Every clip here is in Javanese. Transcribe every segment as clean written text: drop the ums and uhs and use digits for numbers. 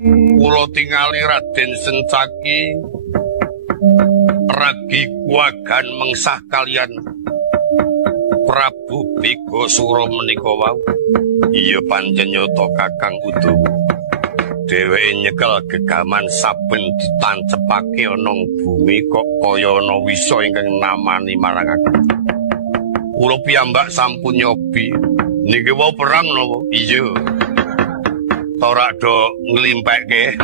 Kula tingali Raden Sencaki ragi kuagan mengsah kalian Prabu Bigasura menika wau. Iya panjen nyata Kakang Udawa. Dheweke nyekel gegaman saben ditancepake ana bumi kok kaya ana wisa ingkang namani marang aku. Kula piyambak sampun nyobi. Niki wau perang napa? Iya. Ora do nglimpekke.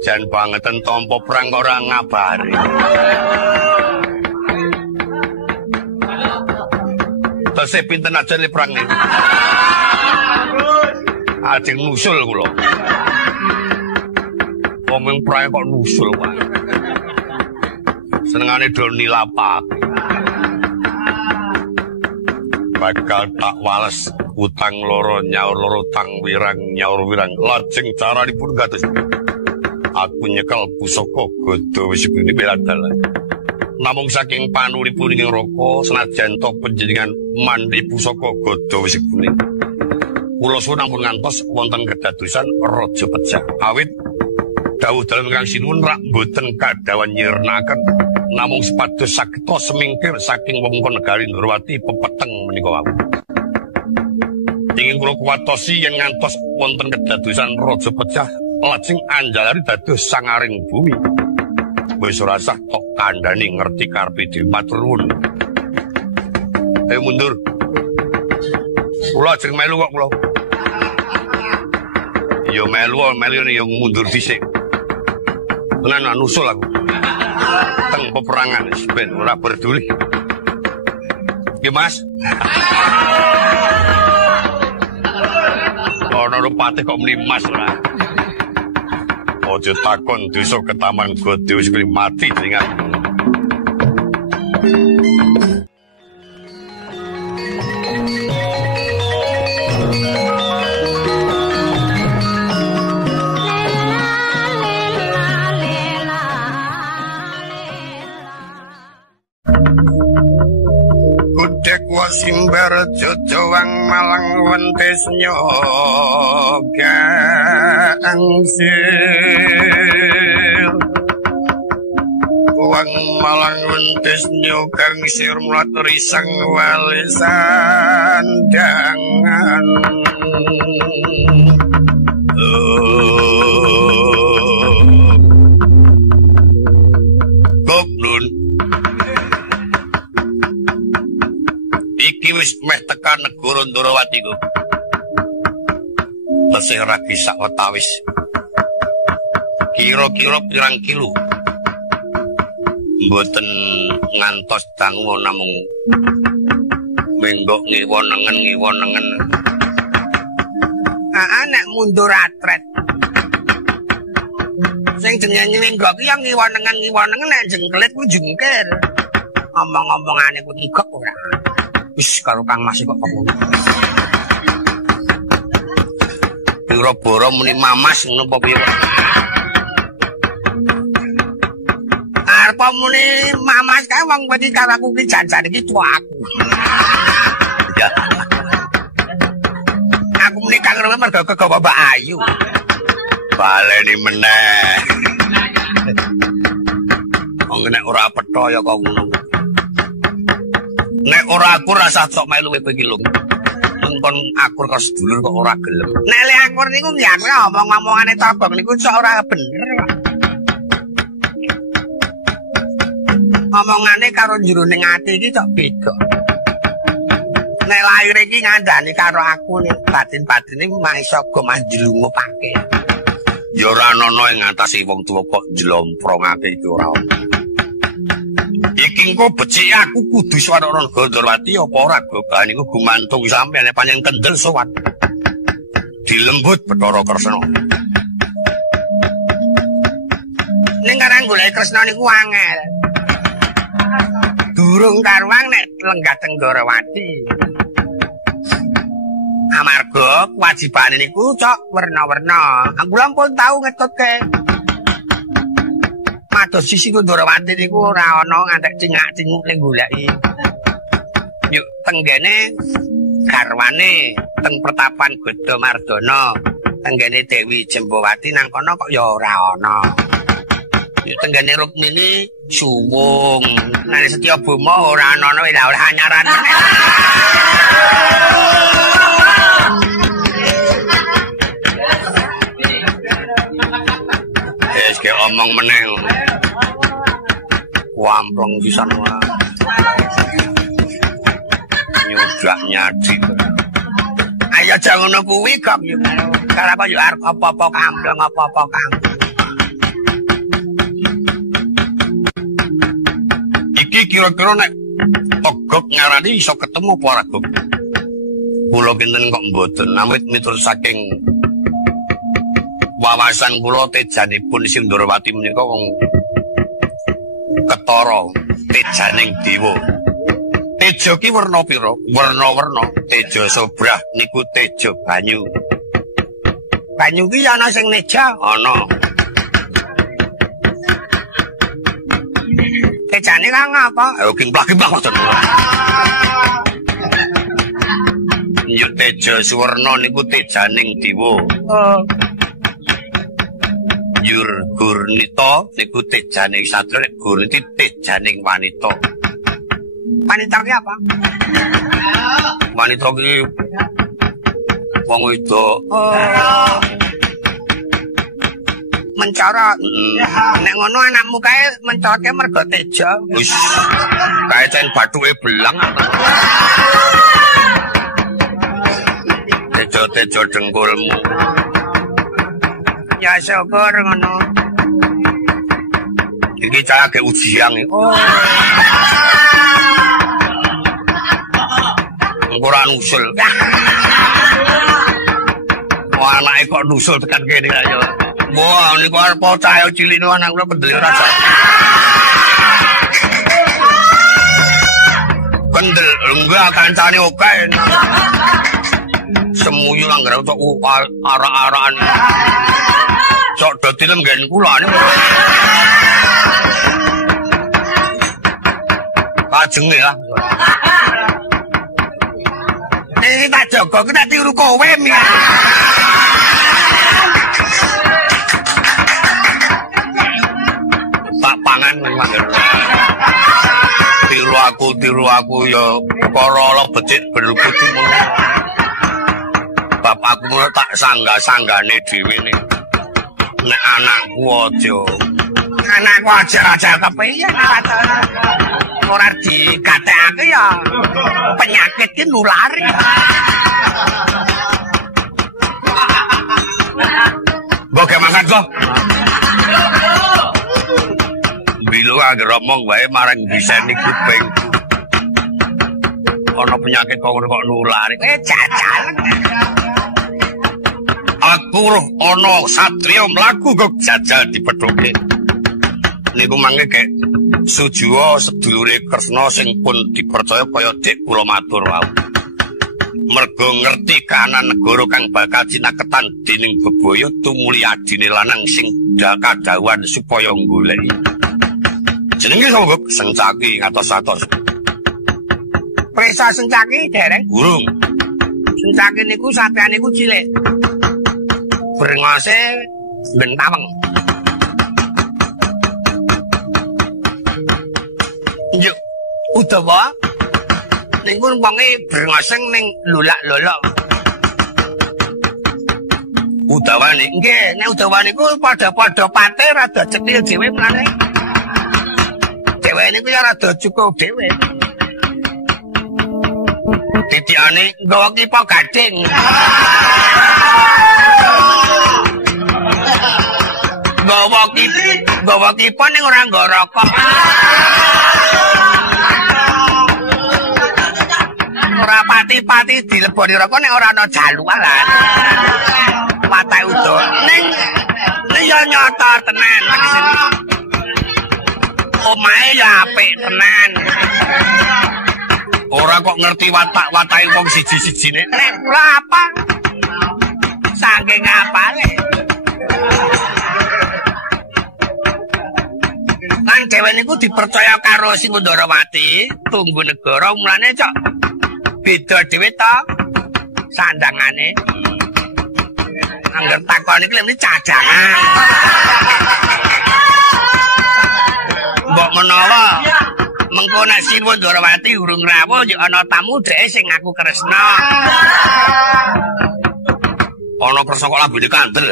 Jan bangeten tampa perang kok ora ngabari. Tesih pinten ajane perang niku. Ajeng nusul kula. Wong perang kok nusul wae. Senengane do nilapake. Bakal tak wales utang loro nyaur loro tang wirang nyaur wirang lajeng caranipun kados aku nyekel pusaka gada wis pundi beladal namung saking panuripun ing raka senajan to panjenengan mandi pusaka gada wis pundi kula suwun ampun ngantos wonten kedadosan raja pecah awit dawuh dalem kang sinuwun rak boten kadawan nyirnaken namung sepados sageta semingkir saking wewengkon negari Ndrawati pepeteng menika wau. Ingin kula kuwatosi yen ngantos wonten kedadosan raja pecah lajeng anjalari dados sangaring bumi. Wis ora sah tok kandhani ngerti karepe dhewe matur nuwun. Mundur. Kula ajeng melu kok kula. Ya melu ya mundur dhisik. Tenan nusul aku. Teng peperangan ben ora peduli. Nggih Mas. Ana rupate kok muni Mas ora. Aja takon desa ketaman gede wis mati jenengan. Simbar jojowang malang wentes nyoga angsir wang malang wentes nyoga angsir mulat risang walisan dangan goblun iki wis meh tekan negara Ndrawati ku. Tesih ragi sak wetawis. Kira-kira pirang kilo. Mboten ngantos dangu namung menggok ngiwon-nengen. Nek mundur atret. Sing jenenge menggok ki yang ngiwon-nengen nek jengkelit ku jungkir. Omong-omongane ku nigok ora. Wis karo Kang Mas kok ngono. Pira-pira muni mamas ngono apa piye? Arep muni mamas kae wong wedi karo aku ki janjan iki tuwa aku. Ya. Aku muni Kang Rewe mergo kegawa Mbak Ayu. Baleni meneh. Wong nek ora percaya kok ngono. Nek ora akur rasa sok melu kowe iki lho. Engkon akur karo sedulur kok ora gelem. Nek le akur niku mbiyen omong-omongane tabang niku sok ora bener. Omongane karo jroning ati iki sok beda. Nek lair iki ngandani karo aku nek batin-batine mak iso go manjlungupake. Ya ora ana ing ngatasi wong tuwa kok njlomprongake iki ora ono. Iki engko becik aku kudu suara orang Ndrawati apa ora gogan iku gumantung sampeyan panjang kendel sowan. Dilembut Bathara Kresna. Ning karang golek Kresna niku angel. Durung karuang nek lenggah teng Ndrawati. Amarga kewajibane niku cok werna-werna. Aku lampun tau ngetutke. Mados sisi Ndrawati niku ora ana ngantek cingak-cinguk ning goleki. Yuk tenggene garwane teng pertapan Godo Mardana tenggene Dewi Jembawati nang kono kok ya ora ana. Tenggene Rukmini suwung nang Setyabama ora ana ora anyaran. Wis ke omong meneh. Wamplong pisan wae. Nyudak nyadi. Ayo aja ngono kuwi kok. Karep yo arep apa-apa kamplong apa-apa kamplong. Iki kira-kira nek Togog ngarani iso ketemu apa ora, Gog? Kula kinten kok mboten namit miturut saking wawasan kula tejanipun Sindrawati menika wong ketara tejaning dewa. Teja ki werna pira? Werna-werna. Teja sobrah niku teja banyu. Banyu ki ana sing neja, ana. Tejane kang apa? Ayo kimplah-kimplah ngoten. Yo teja suwerna niku tejaning dewa. Yur Gurnita niku tejaning satria, Gurniti tejaning wanita. Wanita ki apa? Wanita ki wong wedok. Mencara. Nek ngono anakmu kae mencorke mergo teja. Wis kae cen bathuke belang. Teja dengkulmu. Ya syukur ngono. Iki cake ujian iki. Ora nusul. Wah, anake kok nusul tekan kene ayo. Wah, niku arep cahaya cilik anak kula pendel rasa. Pendel enggak kancane oke. Semuyu anggere tok arak-arakan. Cok dadi lenggen kula niku. Kajenge lah. Iki tak jaga ki tak tiru kowe mi. Tak pangan mangger. Tiru aku ya para becik berlukuti ngono. Bapakku ngono tak sanggane dhewe ne. Nek anakku aja. Anakku aja kepiye ora dikatekake ya penyakit ki nulari. Mbok ge mangkat kok. Bilo anggere omong wae marang diseni kuping. Ana penyakit kok nulari. Jajal. Aku roh ana satriya mlaku kok jajal dipethuke. Niku mangke kek Sujuwa sedulure Kresna sing pun dipercaya kaya dik kula matur wau. Mergo ngerti kahanan negara kang bakal cinaketan dening bebaya tumuli adine lanang sing kadhawuhan supaya goleki. Jenenge sapa, Gog? Sencaki ngatos-atos. Presa Sencaki dereng? Burung. Sencaki niku sampeyan niku cilik. Brengose bentaweng. Yuk, Udawa. Niku wonge brengaseng ning lulak-lolok. Udawa nggih, nek Udawa niku padha-padha pate rada cetil dhewe mlane. Dhewe niku ya rada cukup dhewe. Titikane nggawa kipa gading. Nggawa kipa ning ora nggo rokok. Ora pati-pati dileboni rokok nek ora ana jalualan. Watak udo. Ning ya nyata tenan sini. Omahe ya apik tenan. Ora kok ngerti watak-watake wong siji-sijine. Nek kula apa? Saking apale. Kan dhewe niku dipercaya karo Sindrawati, tunggu negara mulane cok. Beda dhewe ta. sandangane. Angger takon iki lek cadangan. Mbok menawa mengko nek Sinuwun Dwarawati urung rawuh ya ana tamu dhek sing ngaku Kresna. Ana kersa kok lambene kandel.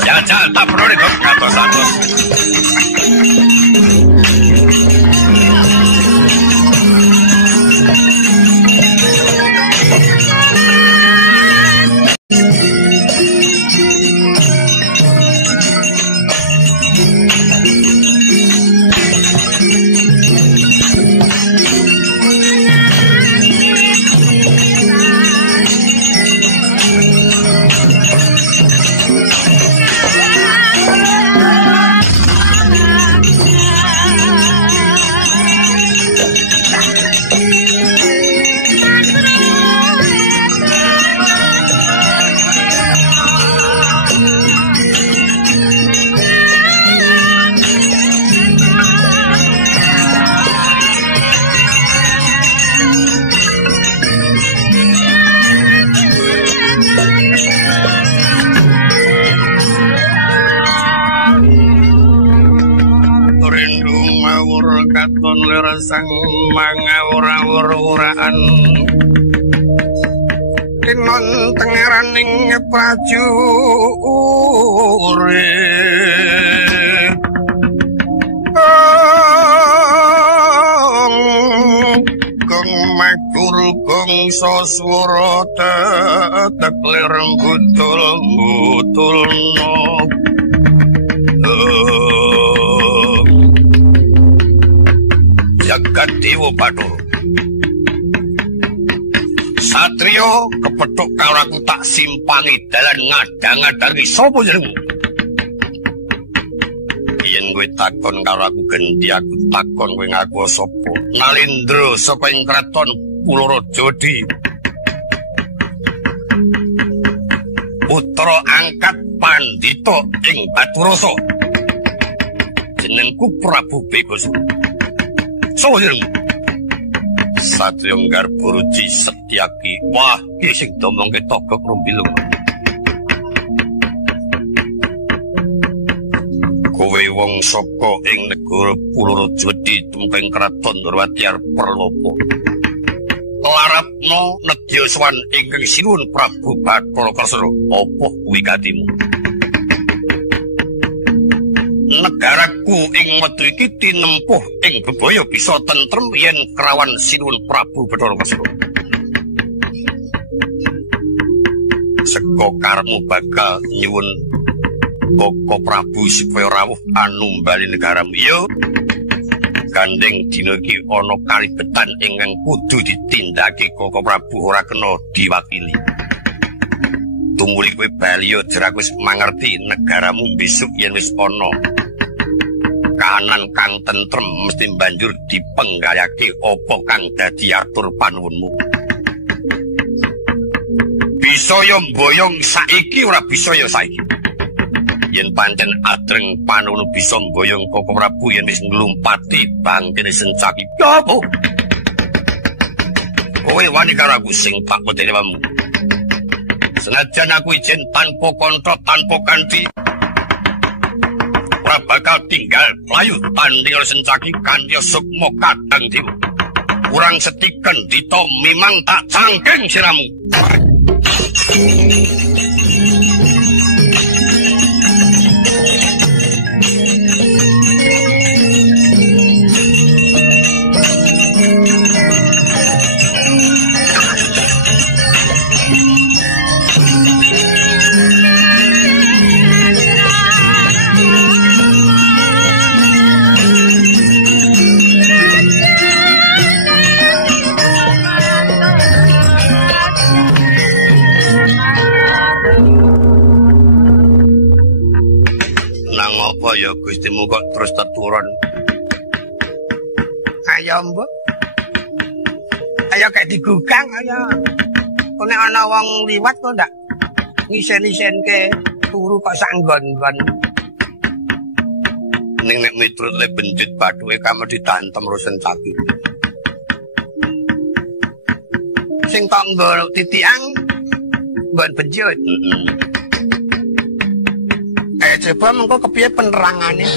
Jajal tak perlu kok katos-katos. Katon lerasang mangawur-awur-uraan Tinon tengeraning prajurit Gong makur gong soswara tetek lereng butul-butulno Jagat Dewa Bathara Satrio kepethuk kawulaku tak simpangi dalan ngadang-adangi sapa jenengmu yen kowe takon karo aku gendi aku takon kowe ngaku sapa Nalindra saka ing kraton Pularaja putra angkat Pandhita ing Baturasa jenengku Prabu Bekasura Soalnya Satrio Garburuci Setyaki wah ki sing domong ketogok rumbilung kowe wong saka ing negara Pularaja tumpeng kraton Durwatyar Perlopo larapno nedya sowan ingkang Sinuwun Prabu Bathara Kresna apa kuwi katimu negaraku ing wektu iki tinempuh ing bebaya bisa tentrem yen krawan Sinuwun Prabu Bathara Kresna. Seka karmu bakal nyuwun Baka Prabu supaya rawuh anumbali negaramu. Yo gandeng dina iki ana kalibetan ingkang kudu ditindakake Kaka Prabu ora kena diwakili. Tumuli kowe bali aja wis mangerti negaramu besok yen wis ana kahanan kang tentrem mesti banjur dipenggayake apa kang dadi atur panuwunmu. Bisa ya mboyong saiki ora bisa ya saiki. Yen pancen adreng panuwun bisa mboyong Kaka Prabu yen wis nglumpati bangkene Sencaki. Apa? Kowe wani karo aku sing tak wedene wamu. Senajan aku ijen tanpa kontra tanpa kanthi ora bakal tinggal mlayu tanding Sencaki kanthi sukma kadang dewa. Kurang setiken dita mimang tak cangkeng siramu. Ya Gustimu kok terus terturun. Ayo mbok. Ayo kayak digugang ayo. Nek ana wong liwat kok ndak ngisen-isenke turu kok sanggon-gon. Ning nek miturut le benjut bathuke kamu ditantem Sencaki. sing tok nggo titiang nggon benjut. Coba mengko kepiye penerangane?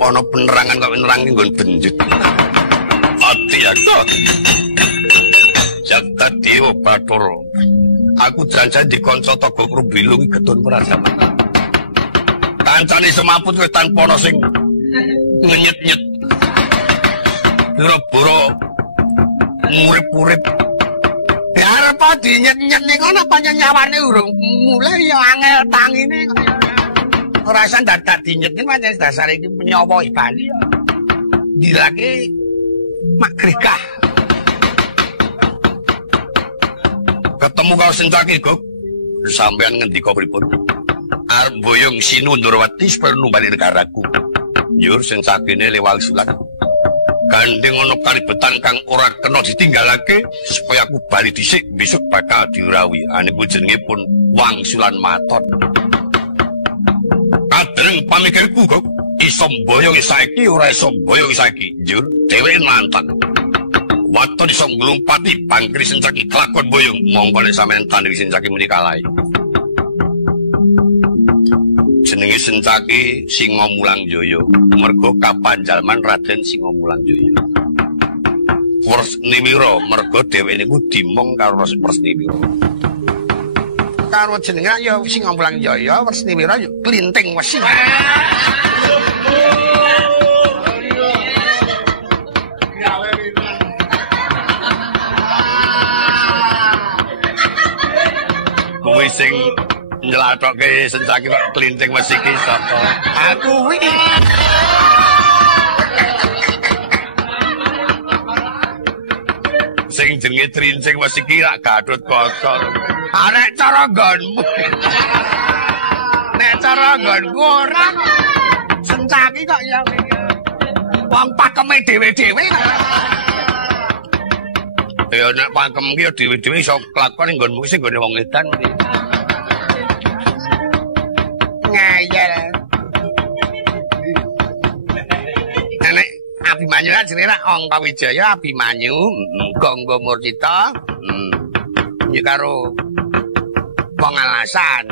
Ana penerangan kok nerangi nggon benjut. Ati aku. Jata Dewa Bathara. Aku janjan dikonco Togo Krubilung getun Prajaman. Kancane semaput wis tanpa ana sing ngenyet-nyet. Boro-boro urip-urip. Arep dinyet-nyet ning ngono pancen nyawane urung mulai ya angel tangine. Ora san dadak dinyet pancen dasar iki penyawa Bali ya. Dilake magrikah. Ketemu karo Sencaki, Gok. Sampeyan ngendika pripun? Arep boyong Sinu Ndrawati supaya numbali negaraku. Yur Sencakine Lewangsulan. Gandeng ana kalibetan kang ora kena ditinggalake supaya aku bali dhisik besok bakal diurawi. Aniku jenengipun Wangsulan Maton. Kadreng pamikirku, Gok. Iso boyong saiki ora iso boyong saiki. Jur dhewe nantang. Waton iso nglumpati bangkri Sencaki kelakon boyong mongko nek sampeyan tanding Sencaki muni kalah. Jenenge Sencaki Singomulangjaya, merga kapanjalman Raden Singomulangjaya. Wresnimira merga dheweke niku dimong karo Wresnimira. Karo jenenge ya Singomulangjaya, Wresnimira ya Klinting Wesi. Kuwi sing nyelathoke Sencaki kok Klinting Wesi iki sapa? Aku iki. Sing jenenge Trincing Wesi iki rak Gathut Kaca. Nek cara nggonmu. Nek cara nggonku ora Sencaki kok ya wong pakeme dhewe-dhewe. Ya nek pakem ki dhewe-dhewe iso kelakon ning nggonmu sing nggone wong edan. Ngayal. Nek Abimanyu kan jenenge Angka Wijaya Abimanyu, Gangga Murcita. Iki karo wong alasan.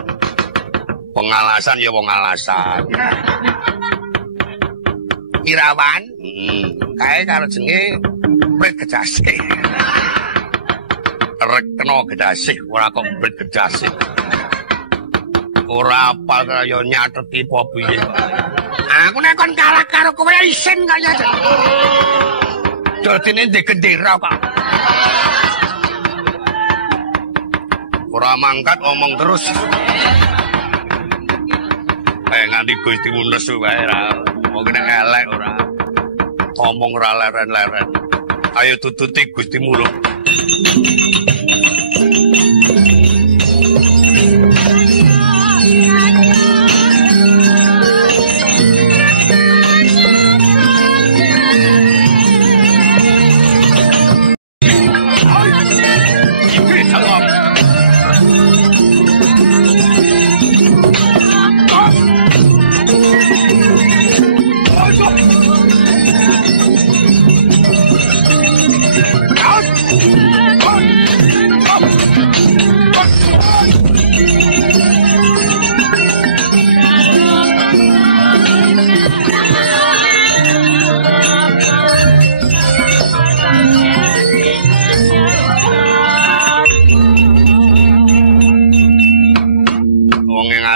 Wong alasan ya wong alasan. Irawan, kae karo jenenge Brit Gedasih. Rekno Gedasih ora kok Brit Gedasih. Ora apal kaya nyateti apa piye. Aku nek kon kalah karo kowe isin kaya. Dadine ndek gendera kok. Ora mangkat omong terus. Nganti Gustimu nesu wae ra. Wong nek elek ora. Omong ora leren-leren. Ayo tututi Gustimu lho.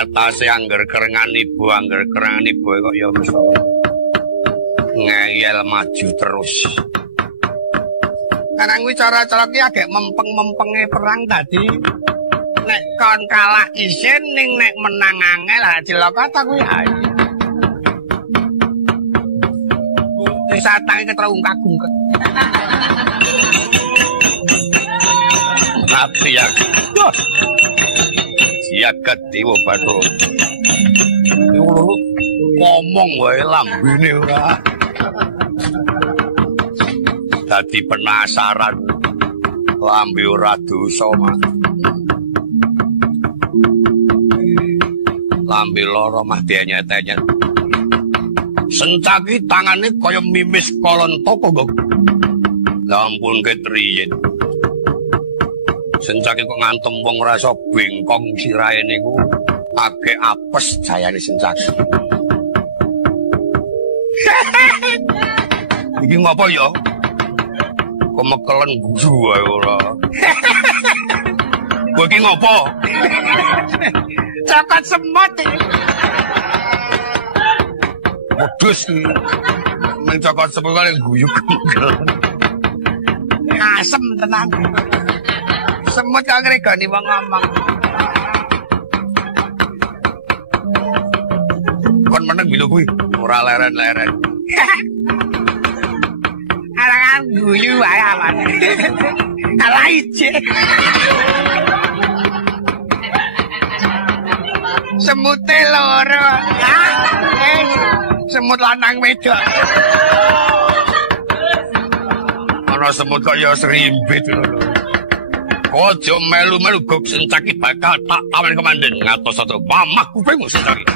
Atase angger kerengan ibu kok ya wis ngeyel maju terus. Karang kuwi cara-cara ki agek mempeng-mempenge perang tadi. Nek kon kalah isin ning nek menang angel ha cilaka ta kuwi ae. Wis atange ketrungkung. Tapi ya. Jagat Dewa Bathara. Ngomong wae lambene ora. Dadi penasaran. Lambe ora dosa, Mas. Lambe lara mah dianyet-anyet. Sencaki tangane kaya mimis kolon toko, Gok. Lah ampun ketriyen. Sencake kok ngantem wong rasa bengkong sirahe niku agek apes jayane sencake. Iki ngapa ya? Kemekelen guyu wae ora. Kowe iki ngapa? Cokot semut iki. Wedhus iki. Mencokot semut kali guyu. Asem tenan. Semut kok ngregani wong ngomong. Kon meneng bilo kuwi ora leren-leren. Alangan guyu wae awake. Ala ije. Semute loro. Semut lanang wedok. Ana semut kaya serimbit ngono. Aja melu-melu gok sencaki bakal tak tawen komandan ngatos satu mamah kupingmu sencaki.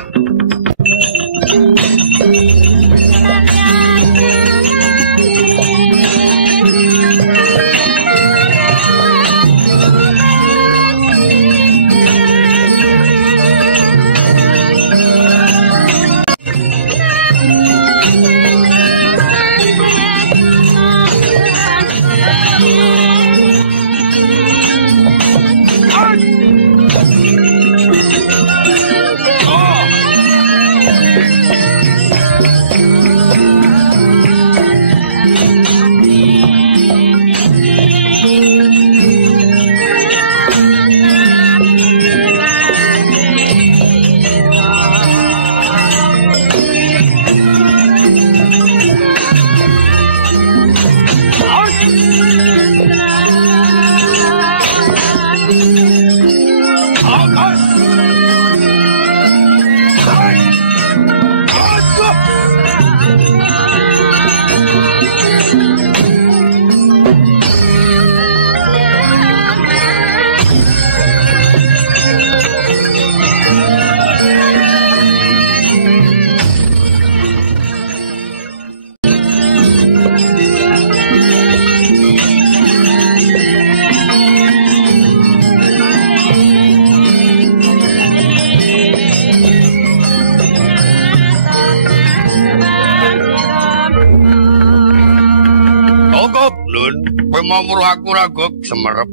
Mamur aku ragok semerep.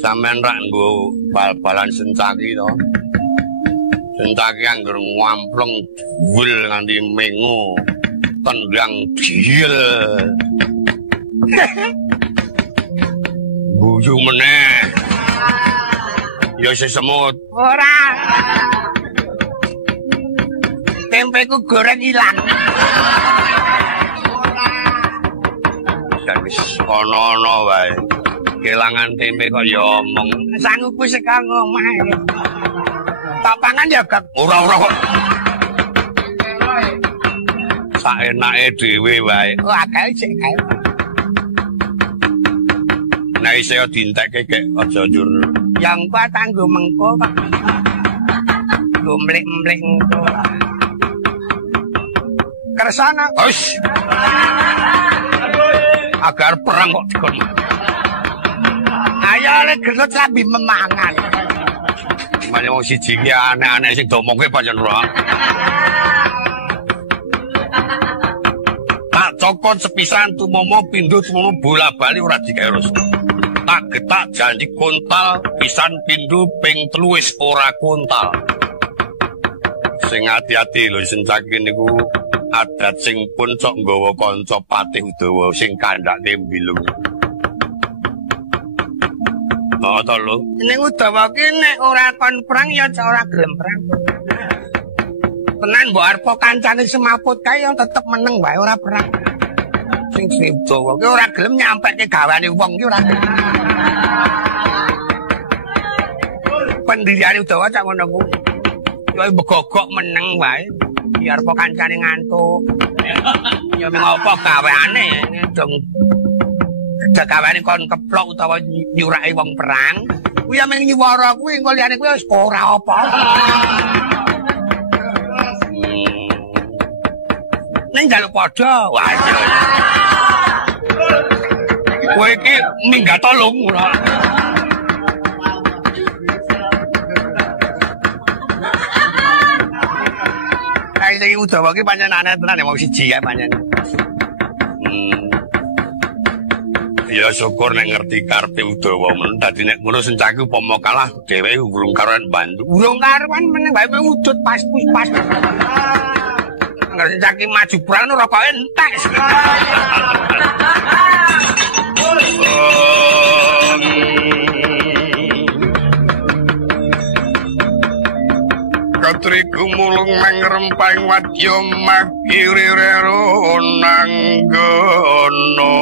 Sampeyan rak nggo bal-balan sencaki to. Sencaki angger ngampleng duwil nganti mengo. Tendang diel. Guyu meneh. Ya sesemut. Ora. Tempeku goreng ilang. Ono-ono wae. Kelangan tempe kok ya omong. Sangguku sekang omahe. Tak pangan ya, Gak. Ora kok. Saenake dhewe wae. Oh, akeh sik kae. Nek isih dientekke kek aja njur. Yang kuat tanggo mengko kok. Gomlek-mlek engko. Kersana. Wis. Agar perang kok dikon. Ayo lek gesut lambi memangan. Mane wong siji iki aneh-aneh sing domongke pancen ora. Tak cokon sepisan tumomo pindho tumomo bola-bali ora digawe rasa. Tak getak janji kontal pisan pindho ping 3 wis ora kontal. Sing ati-ati lho sencaki niku adat sing pun sok nggawa kanca Patih Udawa sing kandhake mbilung. Oh to lho. Ning Udawa ki nek ora kon perang ya ora gelem perang. Tenan mbok arep kancane semaput kae yang tetep meneng wae ora perang. Sing Udawa ki ora gelem nyampeke gawane wong ki ora. Pendiriane Udawa cak ngono ku. Ya begogok meneng wae. Biar po kancane ngantuk. Ya ngopo gaweane dong. Gaweane kon keplok utawa nyurake wong perang. Kuwi ya mung nyuwara kuwi engko liyane kuwi wis ora apa. Ning jaluk padha. Waduh. Kowe iki minggat tolong ora. Kae iki Udawa iki pancen aneh tenan ya wong siji kae pancen. Ya syukur nek ngerti karepe Udawa men dadi nek ngono sencaku upama kalah dhewe urung karuan bantu. Urung karuan meneng bae udut pas. Ngerti caki maju perang rokoke entek. Katriku mulung mengrempang wadya makiri rero nanggono.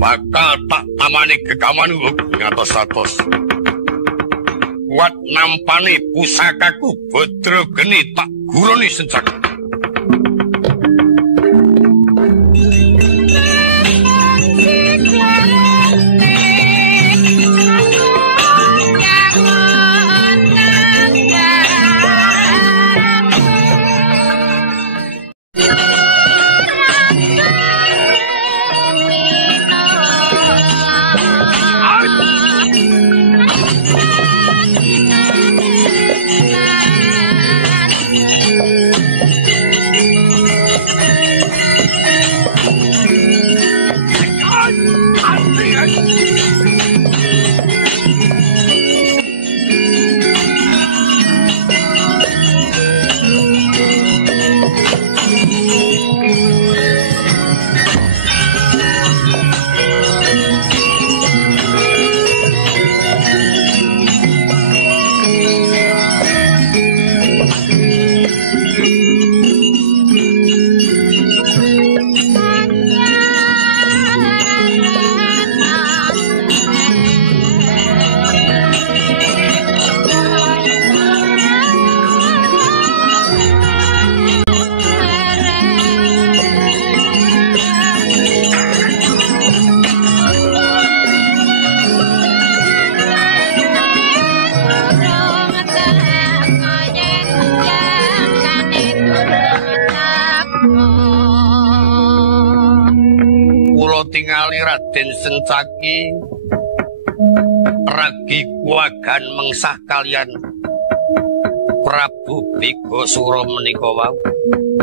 Bakal tak tamani kekaman ngatos-atos. Wat nampani pusakaku bodro geni tak guroni sencak. Raden Sencaki ragi kuagan mengsah kalian Prabu Bigasura menika wau.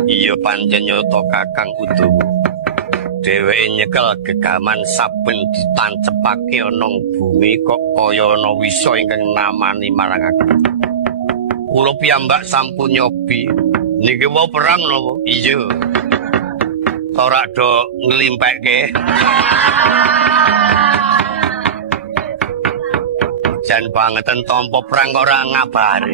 Iya pancen nyata Kakang Udawa. Dheweke nyekel gegaman saben ditancepake ana bumi kok kaya ana wisa ingkang namani marang aku. Kula piyambak sampun nyobi niki wau perang napa? Iya. Ora do nglimpekke. Jan bangeten tampa perang kok ora ngabari.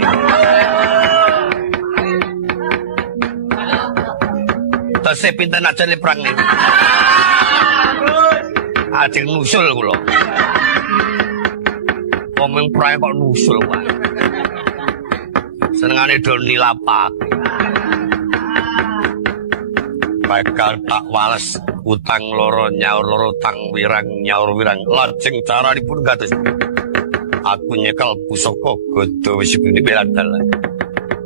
Tesih pinten ajane perang niku. Ajeng nusul kula. Wong perang kok nusul wae. Senengane do nilapake. Bakal tak wales utang loro nyaur loro tang wirang nyaur wirang lajeng caranipun kados aku nyekel pusaka gada wisipuni beladal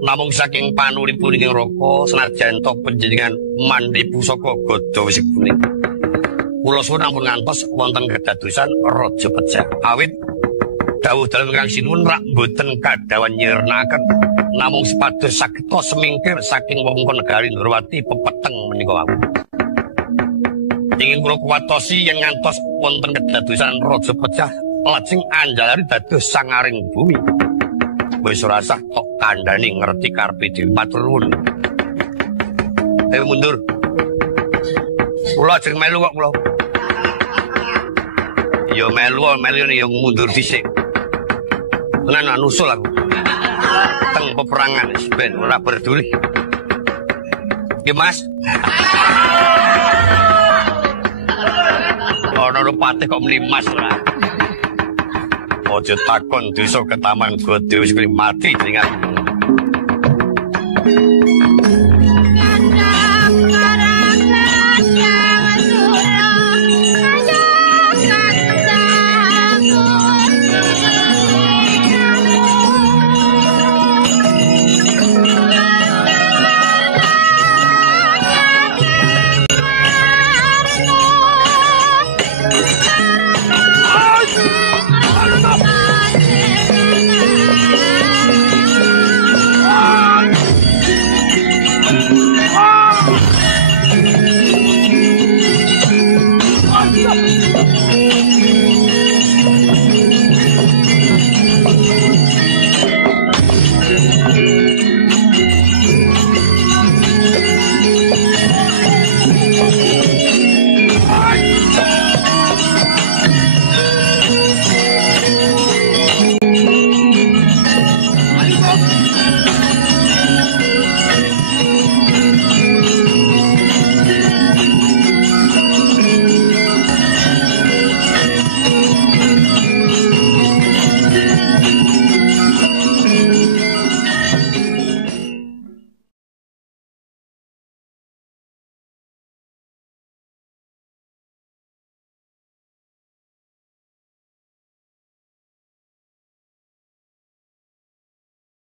namung saking panuripun ing raka senajan to panjenengan mandi pusaka gada wisipuni kula suwun ampun ngantos wonten kedadosan raja pejah awit dawuh dalem Kang Sinuwun rak mboten kadhawan nyirnakaken namung sepados sageta semingkir saking wewengkon negari Ndrawati pepeteng menika wau. Ingin kula kuwatosi yen ngantos wonten kedadosan raja pecah lajeng anjalari dados sangaring bumi. Wis ora sah tok kandhani ngerti karepe dhewe matur nuwun. Mundur. Kula ajeng melu kok kula. Ya melu ya mundur dhisik. Tenan nusul aku. Teng peperangan ben ora peduli. Nggih Mas. Ana rupate kok mlimas ora. Aja takon desa ketaman gede wis mati jenengan.